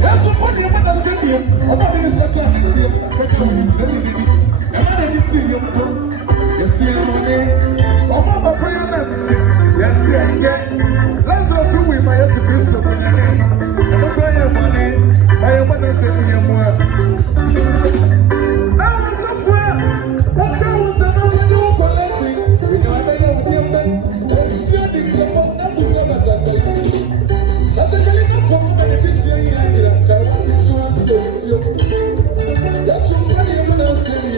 That's what you want to say. I'm not going to say anything. I'm not going to you. Yes, I'm on it. I'm not a prayer. Yes, yeah. Let's go through with my education. I'm not going to money. I am going to say to you more. Now, somewhere, what goes on the new collection? We know I know the young and see the club of number 7. That's a little for many this year. That's what I'm going to say.